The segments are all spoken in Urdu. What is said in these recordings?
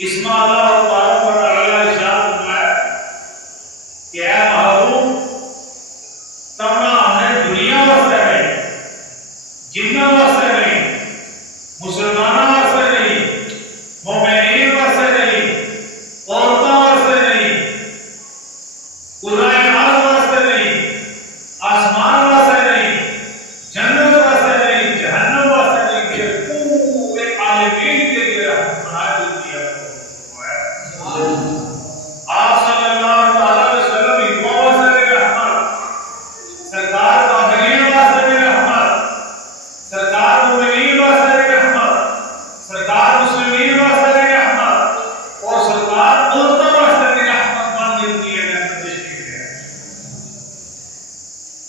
اس میں اللہ تبارک و تعالی ارشاد فرمایا کہ اے محبوب تمنا ہمیں دنیا واسطے نہیں، جنہ واسطے نہیں، مسلمانوں واسطے نہیں، مومنین واسطے نہیں، عورتوں واسطے نہیں، کائنات واسطے نہیں، آسمان واسطے نہیں، جنت واسطے نہیں، جہنم واسطے نہیں، کہ پورے عالمین کے لیے رحمت بنا دی ہے۔ آپ صلی اللہ علیہ وسلم ہندوؤں واسطے بھی رحمت، سرکار کافرین واسطے بھی رحمت، سرکار مومنین واسطے بھی رحمت، سرکار مسلمین واسطے بھی رحمت، اور سرکار عورتوں واسطے بھی رحمت بن دیتی ہے۔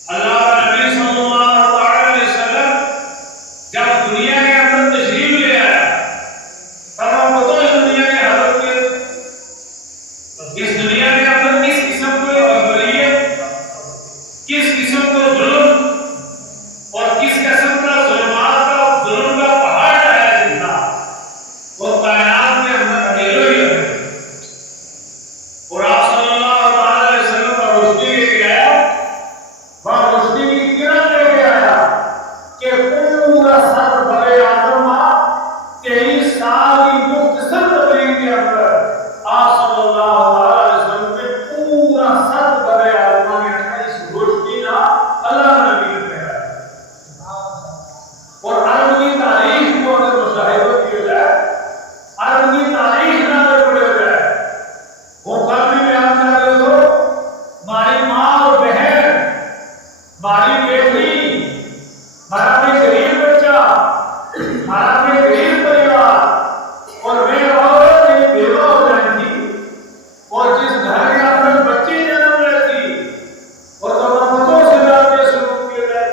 اللہ کے نبی صلی اللہ علیہ وسلم جب دنیا کے اندر تشریف لے آیا تب ہم کو اس دنیا کے حالت کے اس دنیا کے اندر کس قسم کو غبریت، کس قسم کو ظلم اور کس قسم کا ظلمات کا ظلم کا پہاڑ ہے جتنا وہ کائنات کے اندر اکیلے ہی ہے۔ اور آپ صلی اللہ علیہ وسلم کا روشنی لے کے آیا، وہ روشنی کی کرن لے کے آیا کہ پورا سر بڑے آدم 23 سال کی مختصر تبلیغ کے اندر آپ صلی اللہ علیہ وسلم کے پورا سر بڑے آدم کے اندر اس روشنی کا اللہ نبی نے کہا ہے۔ اور عرب کی تاریخ کو اگر مشاہدہ کیا جائے، عرب کی تاریخ نہ اگر پڑھا جائے، وہ کل بھی بیان کر رہے ہو، ہماری ماں اور بہن، ہماری بیٹی، ہمارا بھی غریب بچہ، ہمارا بھی غریب پریوار، اور وہ عورت جو بیوہ ہو جاتی اور جس گھر کے اندر بچی جنم لیتی اور تمہتوں سے لا کے سلوک کیا جائے،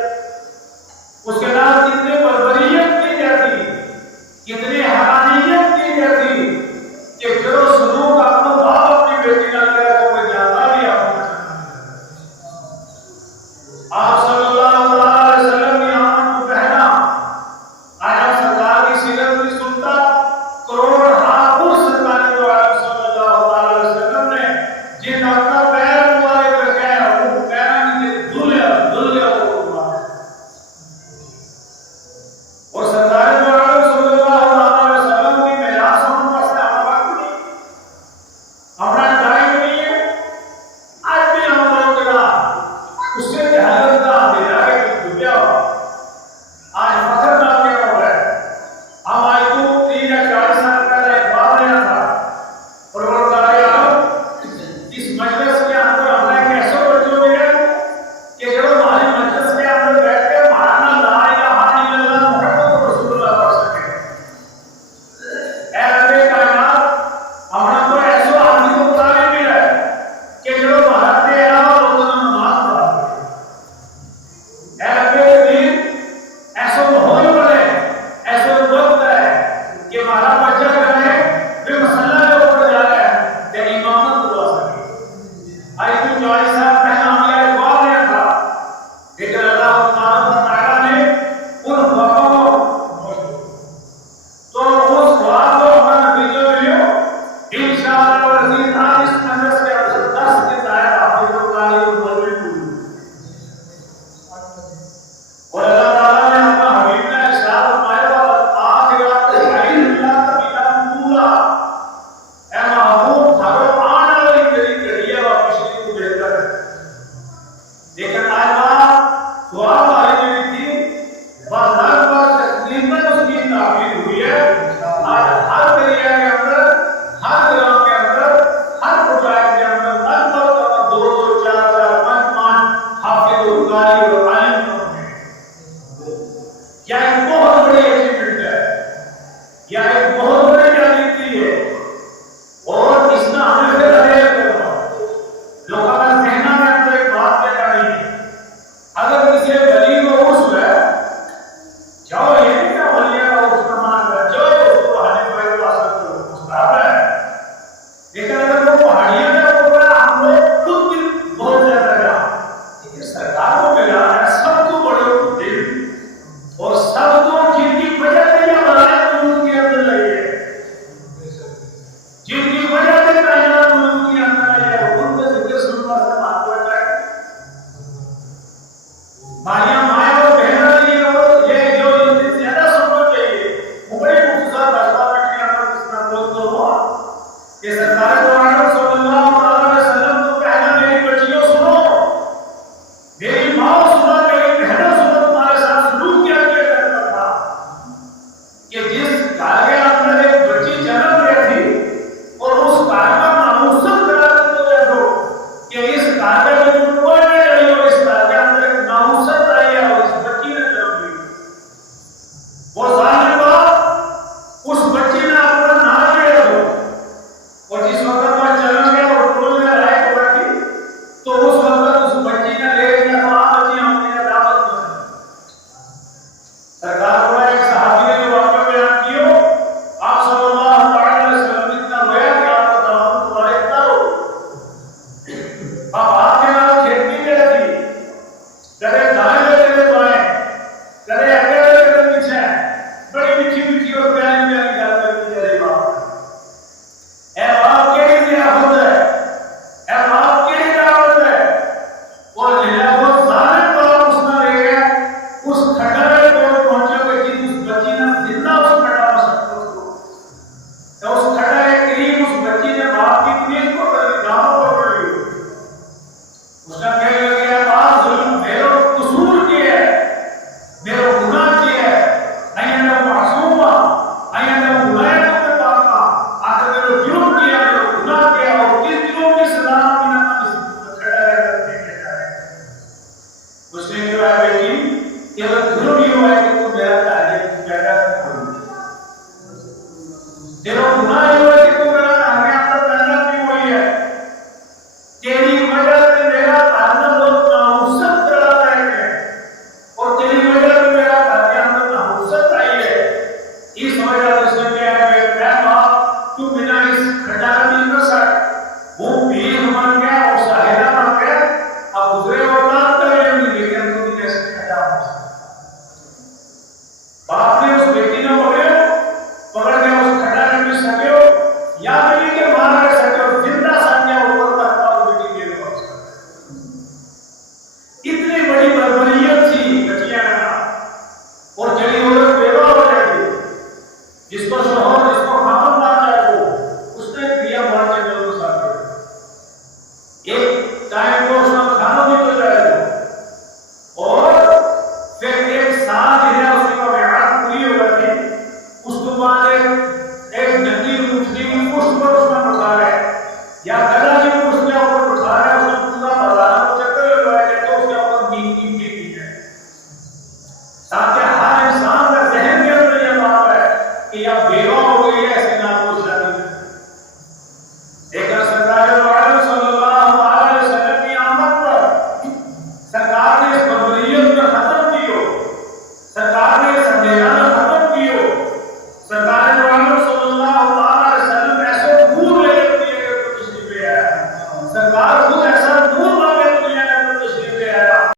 اس کے نام کتنی بربریت کی جاتی، کتنی حرانیت کی جاتی کہ جو سلوک اپنا باپ اپنی بیٹی نہ کرے تو وہ جاتا بھی آپ کو آپ صلی اللہ علیہ وسلم کی آمد کو کہنا، آیا سرکار کی سیرت کی سنتا کروڑ ہاپور سرکار دو عالم صلی اللہ علیہ وسلم نے جن اپنا پیر مبارک رکھا ہے وہ پیران کے دھلے اور سرکار دو عالم صلی اللہ علیہ وسلم کی معراج سننے واسطے ہمارا وقت نہیں، ہمارا ٹائم نہیں ہے۔ آج بھی ہم لوگ کا اس سے جہالت کا اندھیرا ہے کہ ڈوبیا ہوا، آج فخر نہ کیا ہوا ہے۔ ہم آج تو 30 یا 40 سال پہلے ایک بات رہا تھا، پروردگار عالم اس مجلس کے اندر ہم نے ایک ایسا بچوں ملے کہ جو ہماری مجلس کے اندر بیٹھ کے مانا لا الہ الا اللہ محمد رسول اللہ پڑھ سکے۔ اے رب کائنات، ہمارا تو ایسا آدمی کو تعلیم ملا ہے کہ جو بھارت کے علاوہ لوگوں نے نماز پڑھا ہے۔ اے رب کریم، ایسا ماحول بنے، ایسا وقت ہے کہ ہمارا بچہ جو ہے وہ مسئلہ کے اوپر جا رہا ہے کہ امامت دعا سکے۔ آج تو 40 سال پہلے ہم نے ایک خواب لیا تھا، لیکن اللہ تبارک و تعالیٰ نے ان خوابوں کو تو اس خواب کو ہمیں نتیجہ ملیو انشاءاللہ العزیز آج اس مجلس کے اندر 10 کے تحت حافظ و قاری و مولوی ہوئی۔ اور اللہ تعالیٰ نے اپنا حبیب نے ارشاد فرمایا آخرات خیر اللہ تبیلا پورا، اے محبوب تھارو آنے والی تیری گھڑیاں و پچھلی کو بہتر ہے۔ لیکن آج بات خواب آئی بھی تھی، بات لگ بات تقریباً اس کی تعبیر ہوئی ہے۔ آج ہر دریا کے اندر، ہر گرام کے اندر، ہر پنچایت کے اندر لگ بھگ 2 4 5 حافظ و قاری و عالم ہوتے ہیں۔ یہ ایک بہت بڑی